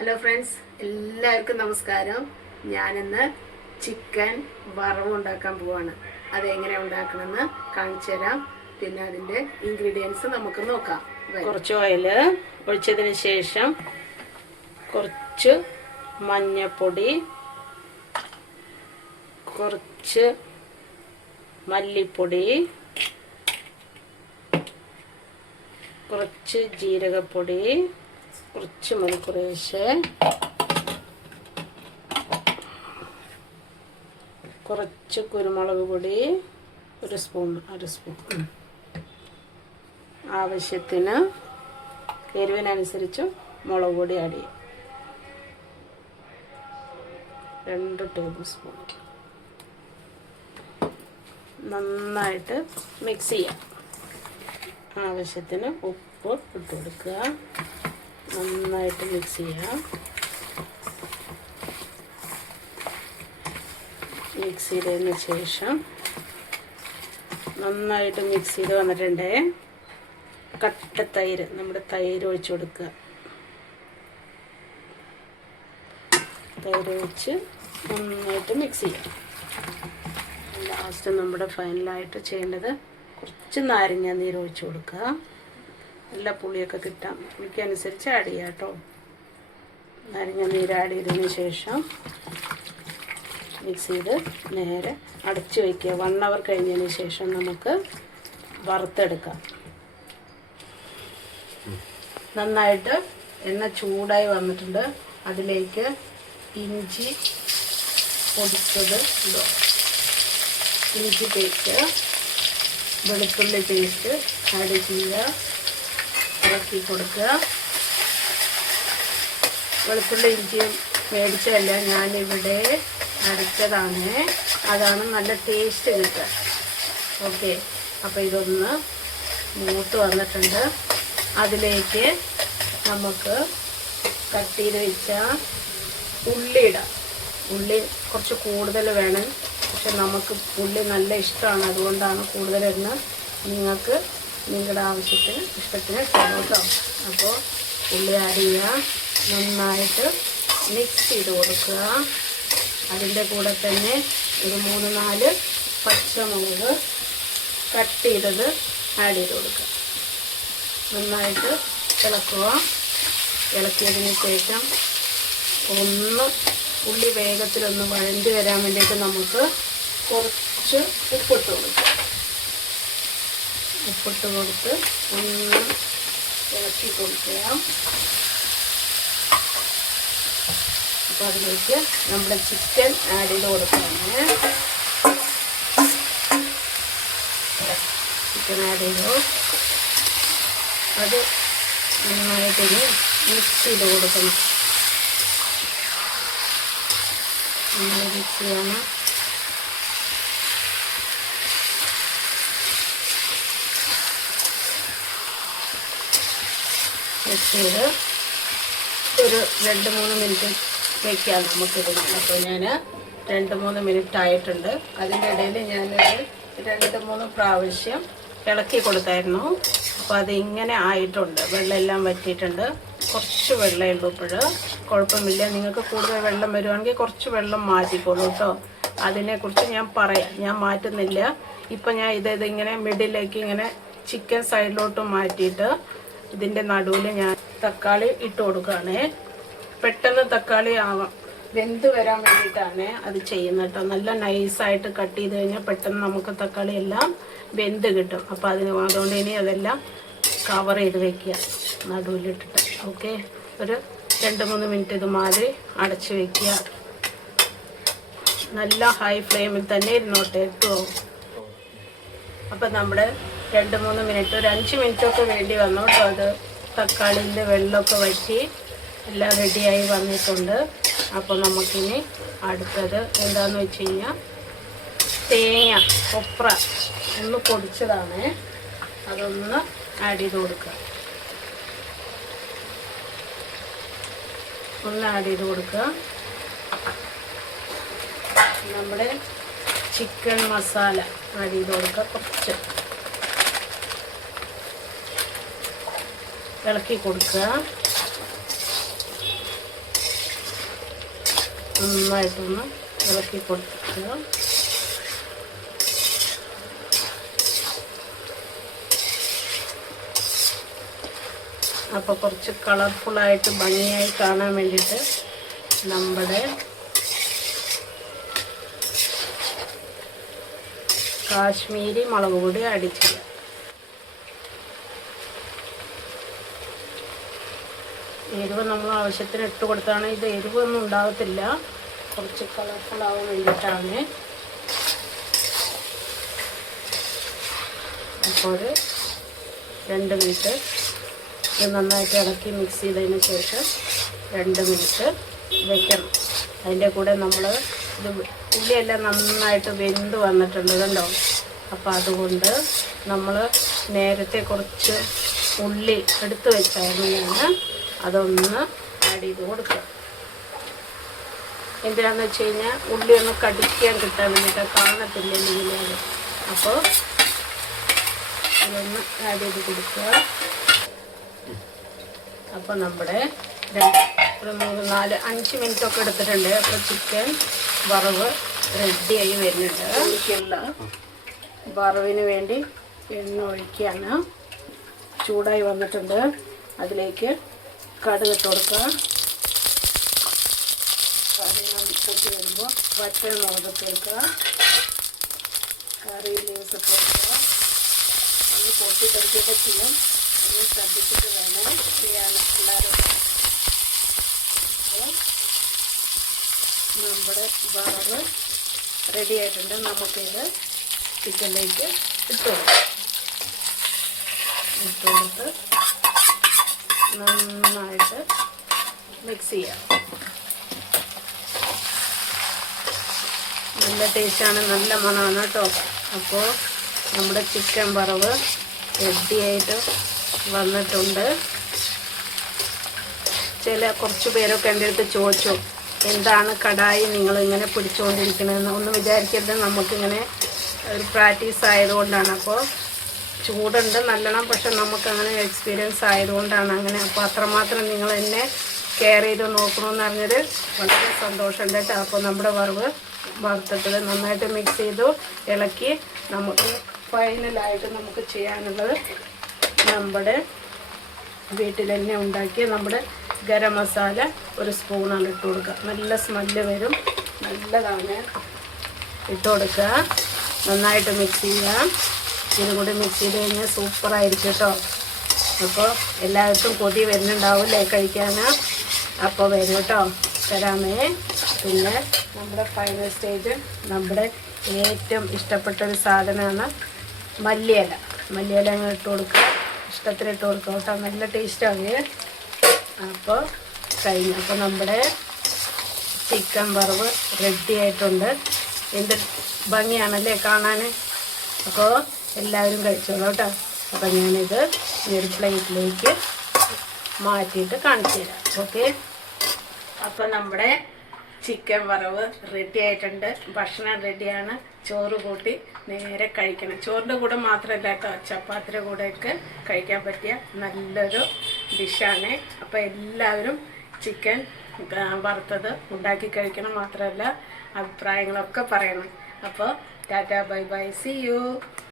Hello friends, എല്ലാവർക്കും നമസ്കാരം. ഞാനിന്ന് ചിക്കൻ വറവ് ഉണ്ടാക്കാൻ പോവാണ്. അതെങ്ങനെ ഉണ്ടാക്കണമെന്ന് കാണിച്ചു തരാം. പിന്നെ അതിൻ്റെ ഇൻഗ്രീഡിയൻസ് നമുക്ക് നോക്കാം. കുറച്ച് ഓയിൽ ഒഴിച്ചതിന് ശേഷം കുറച്ച് മഞ്ഞൾപ്പൊടി, കുറച്ച് മല്ലിപ്പൊടി, കുറച്ച് ജീരകപ്പൊടി, കുറച്ച് മണിക്കൂറേശ്, കുറച്ച് കുരുമുളക് പൊടി, അര സ്പൂൺ, ആവശ്യത്തിന് എരിവിനനുസരിച്ച് മുളക് പൊടി ആഡ് ചെയ്യും. 2 ടേബിൾ സ്പൂൺ. നന്നായിട്ട് മിക്സ് ചെയ്യാം. ആവശ്യത്തിന് ഉപ്പ് ഇട്ട് കൊടുക്കുക. നന്നായിട്ട് മിക്സ് ചെയ്യാം. മിക്സ് ചെയ്തതിന് ശേഷം നന്നായിട്ട് മിക്സ് ചെയ്ത് വന്നിട്ടുണ്ട്. കട്ട തൈര്, നമ്മുടെ തൈര് ഒഴിച്ച് കൊടുക്കുക. തൈര് ഒഴിച്ച് നന്നായിട്ട് മിക്സ് ചെയ്യാം. ലാസ്റ്റ് നമ്മുടെ ഫൈനലായിട്ട് ചെയ്യേണ്ടത് കുറച്ച് നാരങ്ങ നീര് ഒഴിച്ച് കൊടുക്കുക. നല്ല പുളിയൊക്കെ കിട്ടാം. പുളിക്കനുസരിച്ച് ആഡ് ചെയ്യാം കേട്ടോ. നാരങ്ങ നീര് ആഡ് ചെയ്തതിന് ശേഷം മിക്സ് ചെയ്ത് നേരെ അടച്ച് വയ്ക്കുക. 1 അവർ കഴിഞ്ഞതിന് ശേഷം നമുക്ക് വറുത്തെടുക്കാം. നന്നായിട്ട് എണ്ണ ചൂടായി വന്നിട്ടുണ്ട്. അതിലേക്ക് ഇഞ്ചി പൊടിച്ചത് ഇടുക. ഇഞ്ചി പേസ്റ്റ്, വെളുത്തുള്ളി പേസ്റ്റ് ആഡ് ചെയ്യുക. ഇറക്കി കൊടുക്കുക. വെളുത്തുള്ളി ഇഞ്ചിയും മേടിച്ചതല്ല, ഞാനിവിടെ അരച്ചതാണ്. അതാണ് നല്ല ടേസ്റ്റ് കിട്ടുക. ഓക്കെ, അപ്പോൾ ഇതൊന്ന് മൂത്ത് വന്നിട്ടുണ്ട്. അതിലേക്ക് നമുക്ക് കട്ട് ചെയ്ത് വെച്ച ഉള്ളി ഇടാം. ഉള്ളി കുറച്ച് കൂടുതൽ വേണം, പക്ഷെ നമുക്ക് ഉള്ളി നല്ല ഇഷ്ടമാണ്, അതുകൊണ്ടാണ് കൂടുതൽ ഇടുന്നത്. നിങ്ങൾക്ക് നിങ്ങളുടെ ആവശ്യത്തിന് ഇഷ്ടത്തിന് ഇട്ടോ കേട്ടോ. അപ്പോൾ ഉള്ളി ആഡ് ചെയ്യുക. നന്നായിട്ട് മിക്സ് ചെയ്ത് കൊടുക്കുക. അതിൻ്റെ കൂടെ തന്നെ ഒരു 3-4 പച്ചമുളക് കട്ട് ചെയ്തത് ആഡ് ചെയ്ത് കൊടുക്കുക. നന്നായിട്ട് ഇളക്കുക. ഇളക്കിയതിന് ശേഷം ഉള്ളി വേഗത്തിലൊന്ന് വഴണ്ടി വരാൻ വേണ്ടിയിട്ട് നമുക്ക് കുറച്ച് ഉപ്പിട്ട് കൊടുക്കുക. ഉപ്പിട്ട് കൊടുത്ത് ഒന്ന് ഇളക്കി കൊടുക്കുക. അപ്പോൾ അതിലേക്ക് നമ്മുടെ ചിക്കൻ ആഡ് ചെയ്ത് കൊടുക്കുകയാണ്. ചിക്കൻ ആഡ് ചെയ്തു. അത് നന്നായിട്ട് മിക്സ് ചെയ്ത് കൊടുക്കണം. മിക്സ് ചെയ്യണം. മിക്സ് ചെയ്ത് ഒരു 2-3 മിനിറ്റ് വയ്ക്കാം നമുക്കിത്. അപ്പോൾ ഞാൻ 2-3 മിനിറ്റ് ആയിട്ടുണ്ട്. അതിൻ്റെ ഇടയിൽ ഞാനൊരു 2-3 പ്രാവശ്യം ഇളക്കി കൊടുത്തായിരുന്നു. അപ്പോൾ അതിങ്ങനെ ആയിട്ടുണ്ട്. വെള്ളമെല്ലാം വറ്റിയിട്ടുണ്ട്. കുറച്ച് വെള്ളമേ ഉള്ളൂ ഇപ്പോൾ. കുഴപ്പമില്ല, നിങ്ങൾക്ക് കൂടുതൽ വെള്ളം വരുവാണെങ്കിൽ കുറച്ച് വെള്ളം മാറ്റിക്കോളൂ കേട്ടോ. അതിനെക്കുറിച്ച് ഞാൻ പറയാം. ഞാൻ മാറ്റുന്നില്ല. ഇപ്പം ഞാൻ ഇതിങ്ങനെ മിഡിലേക്ക് ഇങ്ങനെ ചിക്കൻ സൈഡിലോട്ട് മാറ്റിയിട്ട് ഇതിൻ്റെ നടുവിൽ ഞാൻ തക്കാളി ഇട്ട് കൊടുക്കുകയാണ്. പെട്ടെന്ന് തക്കാളി വെന്ത് വരാൻ വേണ്ടിയിട്ടാണ് അത് ചെയ്യുന്നത് കേട്ടോ. നല്ല നൈസായിട്ട് കട്ട് ചെയ്ത് കഴിഞ്ഞാൽ പെട്ടെന്ന് നമുക്ക് തക്കാളി എല്ലാം വെന്ത് കിട്ടും. അപ്പോൾ അതുകൊണ്ട് ഇനി അതെല്ലാം കവർ ചെയ്ത് വെക്കുക നടുവിലിട്ടിട്ട്. ഓക്കെ, ഒരു 2-3 മിനിറ്റ് ഇതുമാതിരി അടച്ച് വയ്ക്കുക. നല്ല ഹൈ ഫ്ലെയിമിൽ തന്നെ ഇരുന്നോട്ടെ കേട്ടോ. അപ്പം നമ്മുടെ 2-3 മിനിറ്റ്, ഒരു 5 മിനിറ്റൊക്കെ വേണ്ടി വന്നു കേട്ടോ. അത് തക്കാളിൻ്റെ വെള്ളമൊക്കെ വറ്റി എല്ലാം റെഡിയായി വന്നിട്ടുണ്ട്. അപ്പോൾ നമുക്കിനി അടുത്തത് എന്താണെന്ന് വെച്ച് കഴിഞ്ഞാൽ തേങ്ങ, കൊപ്ര ഒന്ന് പൊടിച്ചതാണ്. അതൊന്ന് ആഡ് ചെയ്ത് കൊടുക്കുക. ഒന്ന് ആഡ് ചെയ്ത് കൊടുക്കുക. നമ്മുടെ ചിക്കൻ മസാല ആഡ് ചെയ്ത് കൊടുക്കുക. കുറച്ച് ഇളക്കി കൊടുക്കുക. നന്നായിട്ടൊന്ന് ഇളക്കി കൊടുക്കുക. അപ്പോൾ കുറച്ച് കളർഫുള്ളായിട്ട് ഭംഗിയായി കാണാൻ വേണ്ടിയിട്ട് നമ്മുടെ കാശ്മീരി മുളക് പൊടി ആഡ് ചെയ്യാം. എരിവ് നമ്മൾ ആവശ്യത്തിന് ഇട്ട് കൊടുത്താണ്. ഇത് എരിവൊന്നും ഉണ്ടാകത്തില്ല, കുറച്ച് കളർഫുൾ ആവാൻ വേണ്ടിയിട്ടാണ്. അപ്പോൾ 2 മിനിറ്റ് ഇത് നന്നായിട്ട് ഇളക്കി മിക്സ് ചെയ്തതിന് ശേഷം 2 മിനിറ്റ് വയ്ക്കണം. അതിൻ്റെ കൂടെ നമ്മൾ ഇത് ഉള്ളിയെല്ലാം നന്നായിട്ട് വെന്ത് വന്നിട്ടുണ്ട് കണ്ടോ. അപ്പോൾ അതുകൊണ്ട് നമ്മൾ നേരത്തെ കുറച്ച് ഉള്ളി എടുത്ത് വെച്ചായിരുന്നു, അതൊന്ന് ആഡ് ചെയ്ത് കൊടുക്കുക. എന്തിനാണെന്ന് വെച്ച് കഴിഞ്ഞാൽ ഉള്ളി ഒന്ന് കടിക്കാൻ കിട്ടാൻ വേണ്ടിയിട്ട്, കാണത്തില്ല ഇല്ലെങ്കിൽ. അപ്പോൾ അതൊന്ന് ആഡ് ചെയ്ത് കൊടുക്കുക. അപ്പോൾ നമ്മുടെ 3, 4, 5 മിനിറ്റൊക്കെ എടുത്തിട്ടുണ്ട്. അപ്പോൾ ചിക്കൻ വറവ് റെഡിയായി വരുന്നുണ്ട്. ഒഴിക്കുള്ള വറവിന് വേണ്ടി എണ്ണ ഒഴിക്കുകയാണ്. ചൂടായി വന്നിട്ടുണ്ട്. അതിലേക്ക് കടുക് ഇട്ട് കൊടുക്കുക. കടുക് പൊട്ടി വരുമ്പോൾ വറ്റൽ മുളക് ചേർക്കുക. കറി ലീവ്സ് ഇട്ട് കൊടുക്കുക. ഒന്ന് പൊട്ടി തെറിക്കൊക്കെ ചെയ്യും. ഒന്ന് ശ്രദ്ധിച്ചിട്ട് വേണം ചെയ്യാൻ എല്ലാവരും. നമ്മുടെ വറവ് റെഡി ആയിട്ടുണ്ട്. നമുക്കിത് ചിക്കനിലേക്ക് ഇട്ട് കൊടുത്ത് നന്നായിട്ട് മിക്സ് ചെയ്യാം. നല്ല ടേസ്റ്റാണ്, നല്ല മണമാണ് കേട്ടോ. അപ്പോൾ നമ്മുടെ ചിക്കൻ വറവ് റെഡിയായിട്ട് വന്നിട്ടുണ്ട്. കുറച്ച് പേരൊക്കെ എൻ്റെ അടുത്ത് ചോദിച്ചു, എന്താണ് കടായി നിങ്ങളിങ്ങനെ പിടിച്ചുകൊണ്ടിരിക്കണമെന്ന്. ഒന്നും വിചാരിക്കരുത്, നമുക്കിങ്ങനെ ഒരു പ്രാക്ടീസ് ആയതുകൊണ്ടാണ്. അപ്പോൾ ചൂടുണ്ട് നല്ലോണം, പക്ഷെ നമുക്കങ്ങനെ എക്സ്പീരിയൻസ് ആയതുകൊണ്ടാണ് അങ്ങനെ. അപ്പോൾ അത്രമാത്രം നിങ്ങൾ എന്നെ കെയർ ചെയ്ത് നോക്കണമെന്ന് അറിഞ്ഞത് വളരെ സന്തോഷമുണ്ട് കേട്ടോ. അപ്പോൾ നമ്മുടെ വറുത്തിട്ട് നന്നായിട്ട് മിക്സ് ചെയ്തു ഇളക്കി. നമുക്ക് ഫൈനലായിട്ട് നമുക്ക് ചെയ്യാനുള്ളത് നമ്മുടെ വീട്ടിൽ തന്നെ ഉണ്ടാക്കിയ നമ്മുടെ ഗരം മസാല 1 സ്പൂണാണ് ഇട്ട് കൊടുക്കുക. നല്ല സ്മെല്ല് വരും, നല്ലതാണ്. ഇട്ട് കൊടുക്കുക, നന്നായിട്ട് മിക്സ് ചെയ്യുക. ഇതും കൂടി മിക്സ് ചെയ്ത് കഴിഞ്ഞാൽ സൂപ്പറായിരിക്കും കേട്ടോ. അപ്പോൾ എല്ലാവർക്കും കൊതി വരുന്നുണ്ടാവില്ലേ കഴിക്കാൻ. അപ്പോൾ വരും കേട്ടോ, തരാമേ. പിന്നെ നമ്മുടെ ഫൈനൽ സ്റ്റേജ്, നമ്മുടെ ഏറ്റവും ഇഷ്ടപ്പെട്ടൊരു സാധനമാണ് മല്ലിയില. മല്ലിയില അങ്ങ് ഇട്ട് കൊടുക്കുക, ഇഷ്ടത്തിന് ഇട്ട് കൊടുക്കുക കേട്ടോ. നല്ല ടേസ്റ്റാണ്. അപ്പോൾ കഴിഞ്ഞു. അപ്പോൾ നമ്മുടെ ചിക്കൻ വറവ് റെഡി ആയിട്ടുണ്ട്. എന്ത് ഭംഗിയാണല്ലേ കാണാൻ. അപ്പോൾ എല്ലാവരും കഴിച്ചോളൂ കേട്ടോ. അപ്പോൾ ഞാനിത് ഒരു പ്ലേറ്റിലേക്ക് മാറ്റിയിട്ട് കാണിച്ചു തരാം. ഓക്കെ. അപ്പോൾ നമ്മുടെ ചിക്കൻ വറവ് റെഡി ആയിട്ടുണ്ട്. ഭക്ഷണം റെഡിയാണ്. ചോറ് കൂട്ടി നേരെ കഴിക്കണം. ചോറിൻ്റെ കൂടെ മാത്രമല്ല കേട്ടോ, ചപ്പാത്തിയുടെ കൂടെയൊക്കെ കഴിക്കാൻ പറ്റിയ നല്ലൊരു ഡിഷാണ്. അപ്പോൾ എല്ലാവരും ചിക്കൻ വറുത്തത് ഉണ്ടാക്കി കഴിക്കണം. മാത്രമല്ല അഭിപ്രായങ്ങളൊക്കെ പറയണം. അപ്പോൾ ta-ta, bye bye, see U.